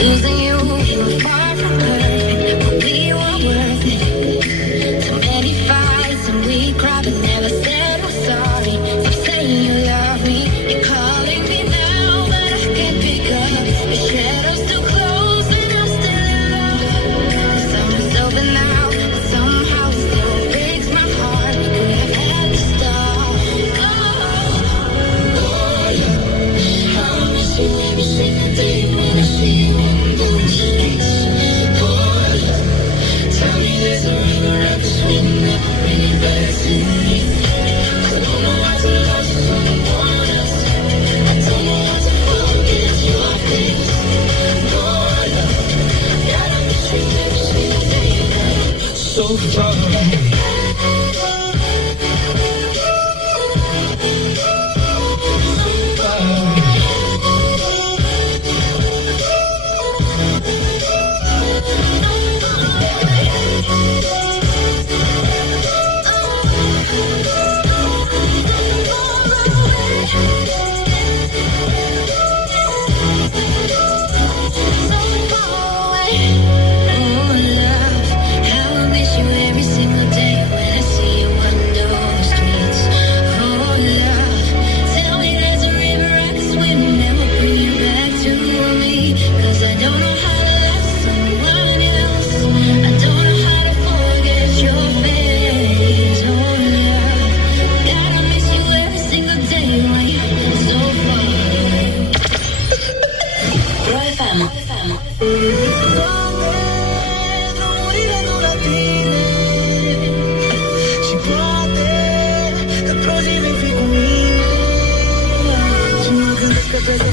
Losing you, you were far from perfect, but we were worth it. Too many fights and we cried but never said we're sorry. Stop saying you love me, you're calling me now, but I can't pick up. Your shadow's too close and I'm still in love. The summer's over now, but somehow it still breaks my heart. We could have had to stop. I miss you every single day when I see you on those streets. Tell me there's a river I can swim that will bring you back to me. 'Cause I don't know how to love someone else. I don't know how to forget your face. Lord, God, I miss you every single day, girl. So far away. Every single day.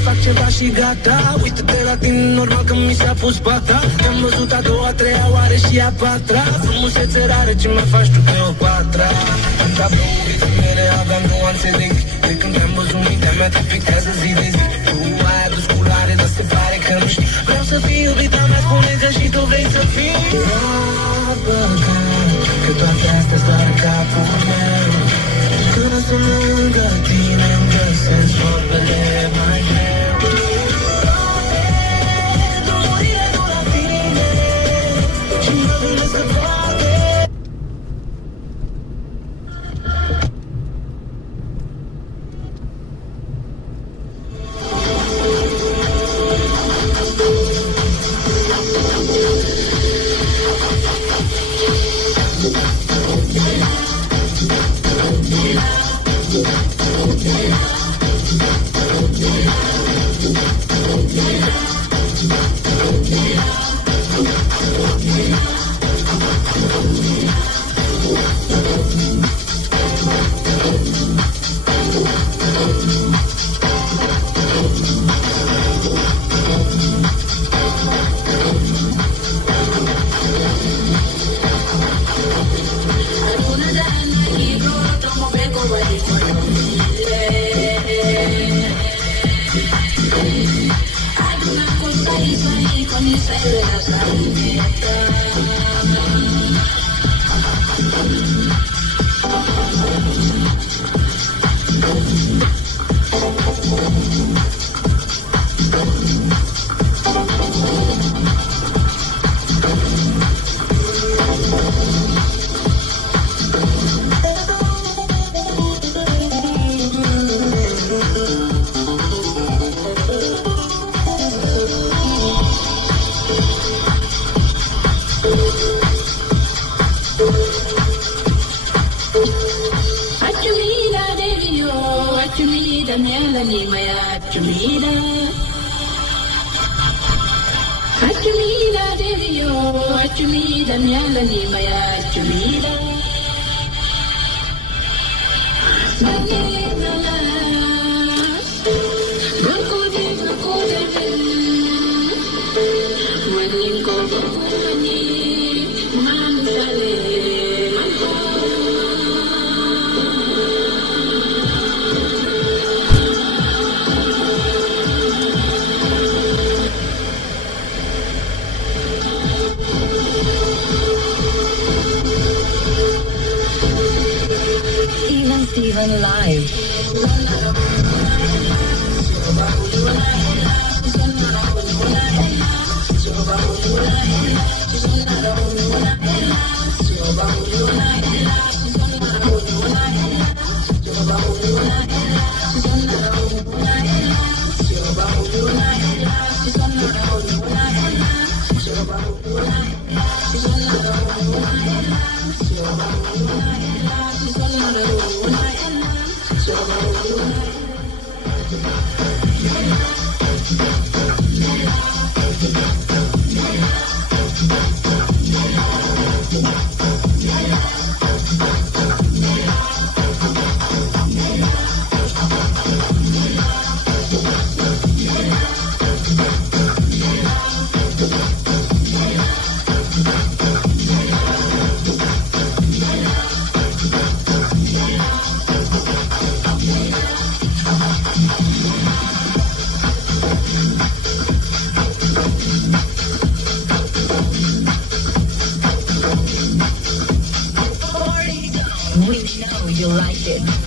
Fac ceva și gata. Uită-te la tine, normal că mi s-a pus pata. Te-am văzut a doua, treia oară și a patra. Frumusețe rare, ce mă faci tu Cleopatra? Am dat pe uvițe mele, aveam nuanțe de gri. De când te-am văzut, mintea mea te pictează zi de zi. Tu ai adus culoare, dar se pare că nu știi. Vreau să fii iubita mea, spune că și tu vrei să fii. Că toate astea doar capul meu. Când sunt lângă tine, îmi găsesc vorbele mai greu. Steven live. We know you like it.